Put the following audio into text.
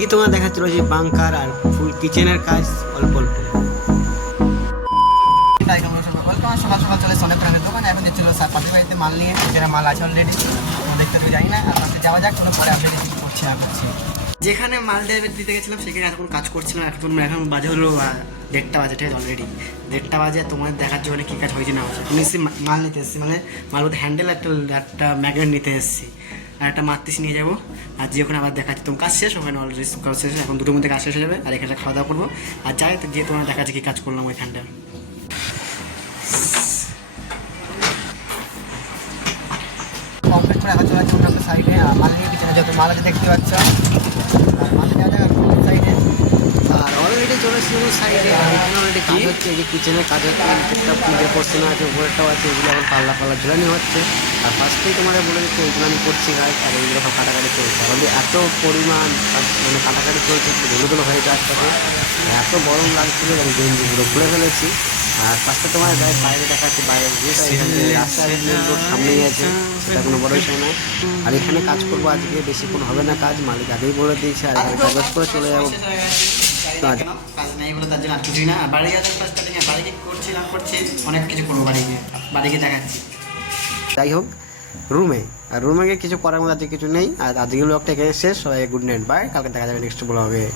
আজকে তোমার দেখাচ্ছি রয়েছে বাংকার আর ফুল কিচেনের কাজ অল্প অল্প। সকাল সকাল চলে অনেক প্রাণের দোকান এখন দিচ্ছিল পাশের বাড়িতে মাল নিয়ে, যেটা মাল আছে অলরেডি দেখতে তো জানি না। আর যাওয়া যাক, কোনো পরে আপডেট করছি না করছি। যেখানে মাল দিতে গেছিলাম সেখানে এতক্ষণ কাজ করছিলাম। এখন বাজে হলো 1:30 বাজে, ঠিক আছে? অলরেডি 1:30 বাজে। তোমাদের দেখার জন্য কী কাজ হয়েছে না হয়েছে। আমি এসেছি মাল নিতে এসেছি, মানে মাল বলতে হ্যান্ডেল একটা ম্যাগনেট নিতে এসেছি, আর একটা মাতৃস নিয়ে যাবো। আর যে ওখানে আবার দেখাচ্ছি তোমার কাজ শেষ, ওখানে অলরেডি কাজ শেষ, এখন 2টোর মধ্যে কাজ শেষ হয়ে যাবে। আর এখানে খাওয়া দাওয়া করবো আর যাই তো, যে তোমার দেখাচ্ছে কী কাজ করলাম ওইখানটা। কমপ্লিট করে আবার চলে যাচ্ছে অন্য একটা সাইডে। মাল নিয়ে পিছনে যত মাল আছে দেখতে পাচ্ছ, মাল নেওয়া যাক সাইডে। আর অলরেডি চলে এসেছি সাইডে। আর এখানে অলরেডি কাজ হচ্ছে, এই যে কিচেনের কাজ হচ্ছে, নিচেরটা নিজের পোর্শন আছে, উপরেরটাও আছে, এগুলো এখন পাল্লা পাল্লা ঝুলানি হচ্ছে। আর ফার্স্টেই তোমাদের বলে দিচ্ছি ওইগুলো আমি করছি গাছ, আর এইগুলো সব কাটাকাটি চলছে। আর এত পরিমাণ মানে কাটাকাটি চলছে, ধুলো হয়ে যায় আজকে। এত গরম লাগছিল, আমি গেঞ্জিগুলো খুলে ফেলেছি। আর পাশটা তোমার গায়ে বাইরে দেখাচ্ছে, বাইরে যেটা এখানে রাস্তার সামনেই আছে, সেটা কোনো বড় বিষয় নয়। আর এখানে কাজ করবো আজকে, বেশিক্ষণ হবে না কাজ, মালিক আগেই বলে দিয়েছে। আর এখানে কাজ করে চলে যাবো। কাজ নেই বলে তার জন্য আর কিছুই না। বাড়ি যাওয়ার কাজটা দেখে বাড়ি গিয়ে করছি অনেক কিছু করবো। বাড়ি গিয়ে দেখাচ্ছি। যাই হোক, রুমে গিয়ে কিছু করার মধ্যে আজকে কিছু নেই। আর আজকে ব্লগটা এখানে শেষ। সবাই গুড নাইট, বাই। কালকে দেখা যাবে নেক্সট ব্লগে।